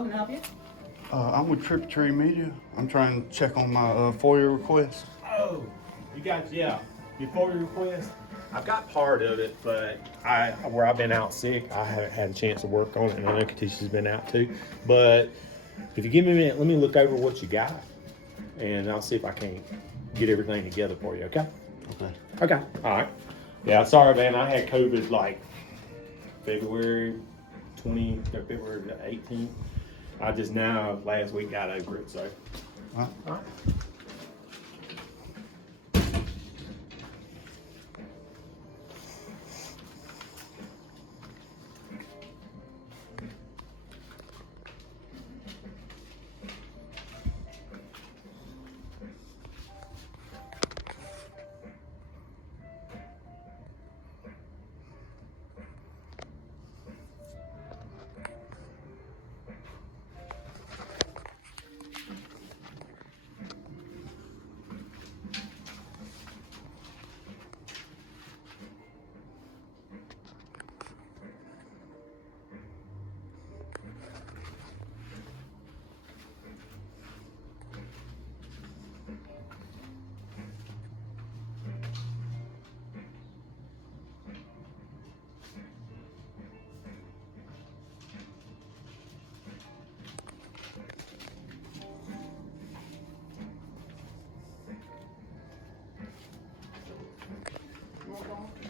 How can I help you? I'm with Trick Tree Media. I'm trying to check on my FOIA request. Oh, you got, yeah, before your request, I've got part of it, but where I've been out sick, I haven't had a chance to work on it, and I know Katisha's been out too. But if you give me a minute, let me look over what you got, and I'll see if I can get everything together for you, okay? Okay, all right. Yeah, sorry, man, I had COVID like February the 18th. I just now, last week, got over it, so. All right.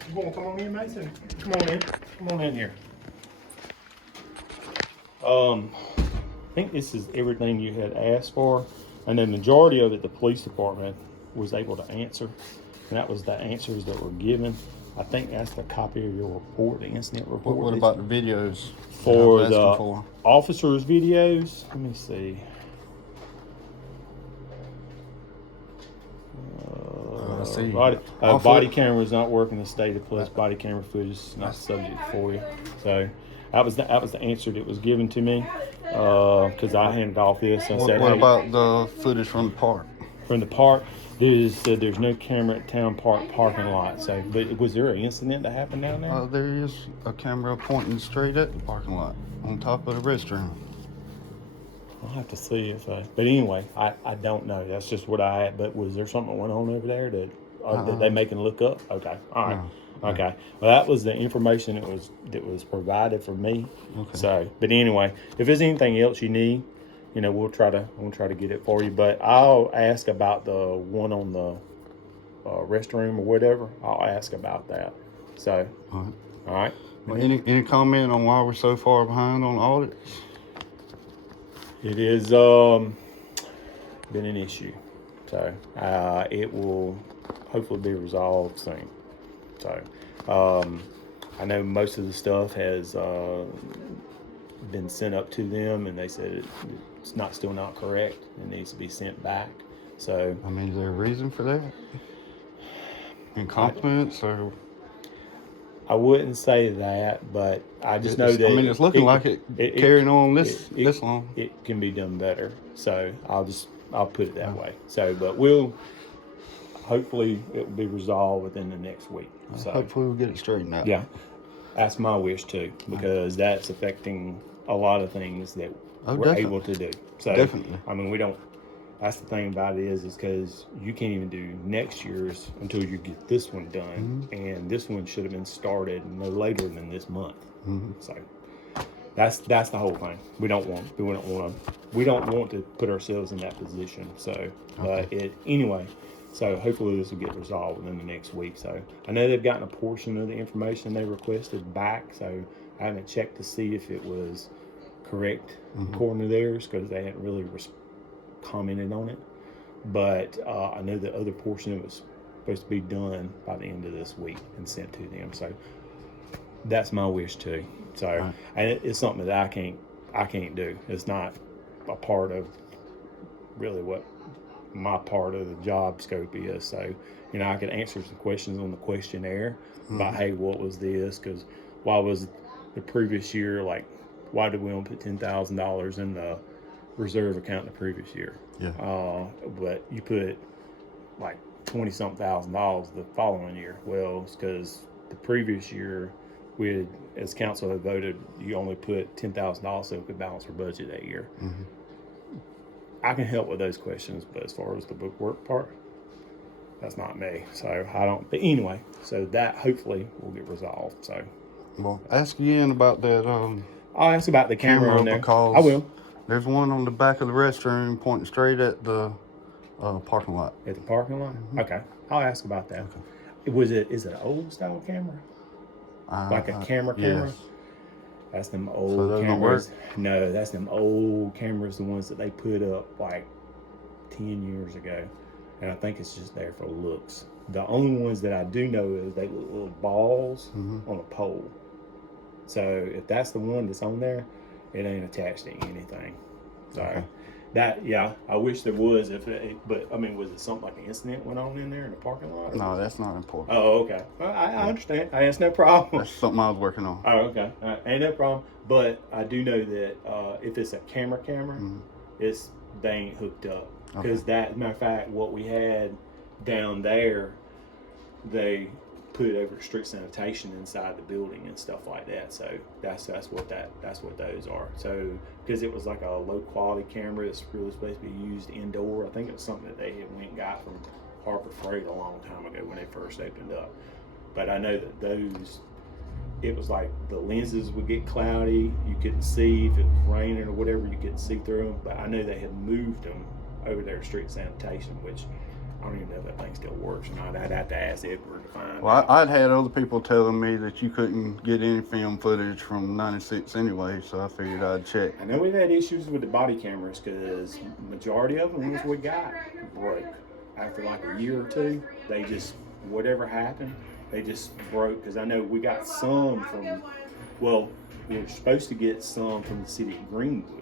You want to come on in, Mason? Come on in. Come on in here. I think this is everything you had asked for, and the majority of it the police department was able to answer, and that was the answers that were given. I think that's the copy of your report, the incident report. What about the videos? For the officers' videos? Let me see. Let's see. Body camera is not working. The state of plus body camera footage is not subject for you. So that was the answer that was given to me because I handed off this. And what about the footage from the park? From the park, there's no camera at town park parking lot. So, but was there an incident that happened down there? There is a camera pointing straight at the parking lot on top of the restroom. I'll have to see if but anyway, I don't know. That's just what I had. But was there something that went on over there that they making look up? Okay, all right, okay. Well, that was the information that was provided for me. Okay. So, but anyway, if there's anything else you need, we'll try to get it for you. But I'll ask about the one on the restroom or whatever. I'll ask about that. So, all right. Well, any comment on why we're so far behind on audits? It is been an issue, so it will hopefully be resolved soon. So I know most of the stuff has been sent up to them, and they said it's still not correct. It needs to be sent back. So I mean, is there a reason for that? Incompetence or? I wouldn't say that, but I just know that. I mean, it's looking like it carrying on this long. It can be done better, so I'll put it that way. So, but hopefully it will be resolved within the next week. So hopefully we'll get it straightened out. Yeah, that's my wish too, because that's affecting a lot of things that we're able to do. So definitely. I mean, we don't. That's the thing about it is because you can't even do next year's until you get this one done, and this one should have been started no later than this month. So that's the whole thing. We don't want to put ourselves in that position. So, but anyway. So hopefully this will get resolved within the next week. So I know they've gotten a portion of the information they requested back. So I haven't checked to see if it was correct according to theirs because they hadn't really commented on it, but I know the other portion of it was supposed to be done by the end of this week and sent to them. So that's my wish too. So and it's something that I can't do. It's not a part of really what my part of the job scope is. So I could answer some questions on the questionnaire about hey, what was this? Because why was the previous year like? Why did we only put $10,000 in the reserve account the previous year? But you put like $20-something thousand the following year. Well, it's because the previous year as council had voted, you only put $10,000 so we could balance our budget that year. I can help with those questions, but as far as the bookwork part, that's not me. So I don't. But anyway, so that hopefully will get resolved. So Well, ask again about that I'll ask about the camera on there. because I will. There's one on the back of the restroom pointing straight at the parking lot. At the parking lot. Okay, I'll ask about that. Is it an old style camera? Like a camera? Yes. That's them So old those don't cameras. No, that's them old cameras, the ones that they put up like 10 years ago. And I think it's just there for looks. The only ones that I do know is they look little balls on a pole. So if that's the one that's on there, it ain't attached to anything. So that, yeah, I wish there was. But I mean, was it something like an incident went on in there in the parking lot? No, that's not important. Oh, okay. Well, I understand. It's no problem. That's something I was working on. Oh, okay. All right. Ain't no problem. But I do know that if it's a camera, they ain't hooked up. Because that, matter of fact, what we had down there, they put over strict sanitation inside the building and stuff like that. So that's what those are. So because it was like a low quality camera, it's really supposed to be used indoor. I think it was something that they had went and got from Harbor Freight a long time ago when they first opened up. But I know that those, it was like the lenses would get cloudy. You couldn't see if it was raining or whatever. You couldn't see through them. But I know they had moved them over there to strict sanitation, which I don't even know if that thing still works or not. I'd have to ask Edward to find Well, out. I'd had other people telling me that you couldn't get any film footage from '96 anyway, so I figured I'd check. I know we've had issues with the body cameras because majority of the ones we got broke. After like a year or two, they just, whatever happened, they just broke. Because I know we got some from, well, we were supposed to get some from the city of Greenwood.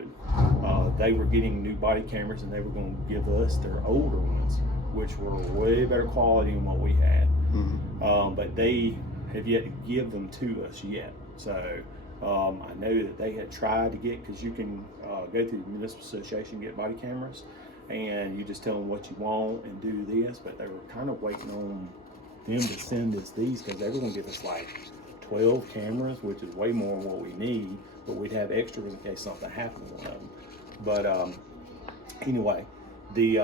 They were getting new body cameras and they were going to give us their older ones, which were way better quality than what we had. But they have yet to give them to us yet. So I know that they had tried to get, because you can go through the municipal association and get body cameras, and you just tell them what you want and do this. But they were kind of waiting on them to send us these, because they were going to give us like 12 cameras, which is way more than what we need, but we'd have extras in case something happened to one of them. But anyway, the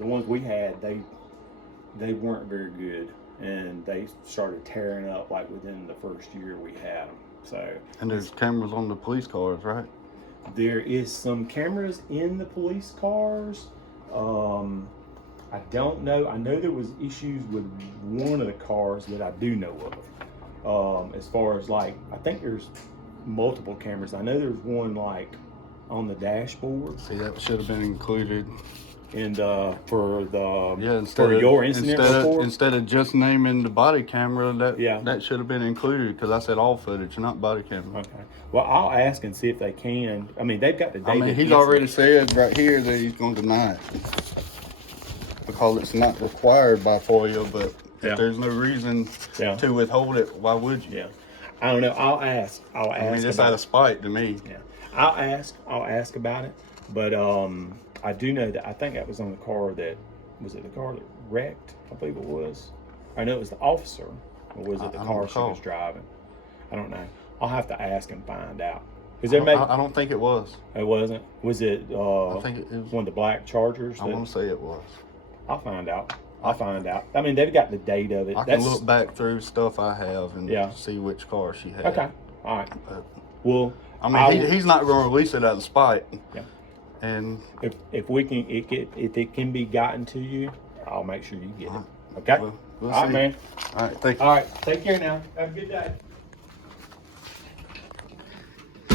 ones we had, they weren't very good, and they started tearing up like within the first year we had them. So, And there's cameras on the police cars, right? there is some cameras in the police cars. I don't know. I know there was issues with one of the cars that I do know of. As far as like, I think there's multiple cameras. I know there's one like on the dashboard. See, that should have been included. And for the Instead for of, your incident report. instead of just naming the body camera, Yeah. that should have been included, because I said all footage, not body camera. Okay. Well, I'll ask and see if they can. I mean, they've got the data. I mean, he's already said right here that he's going to deny it because it's not required by FOIA. But Yeah. if there's no reason to withhold it, why would you? Yeah. I don't know. I'll ask. I mean, it's out of spite to me. Yeah. I'll ask about it. But I do know that I think that was on the car that, was it the car that wrecked? I believe it was. I know it was the officer, or was it the I don't car she recall. was driving? I don't know. I'll have to ask and find out. Is I there maybe? don't, I don't think it was. It wasn't. Was it? I think it was. One of the black Chargers. I want to say it was. I'll find out. I mean, they've got the date of it. I can look back through stuff I have and see which car she had. Okay. All right. But, Well, I mean, he's not going to release it out of spite. Yeah. And if we can, if it can be gotten to you, I'll make sure you get it. Okay. we'll All right, see. man. All right. Thank you. All right. Take care now. Have a good day.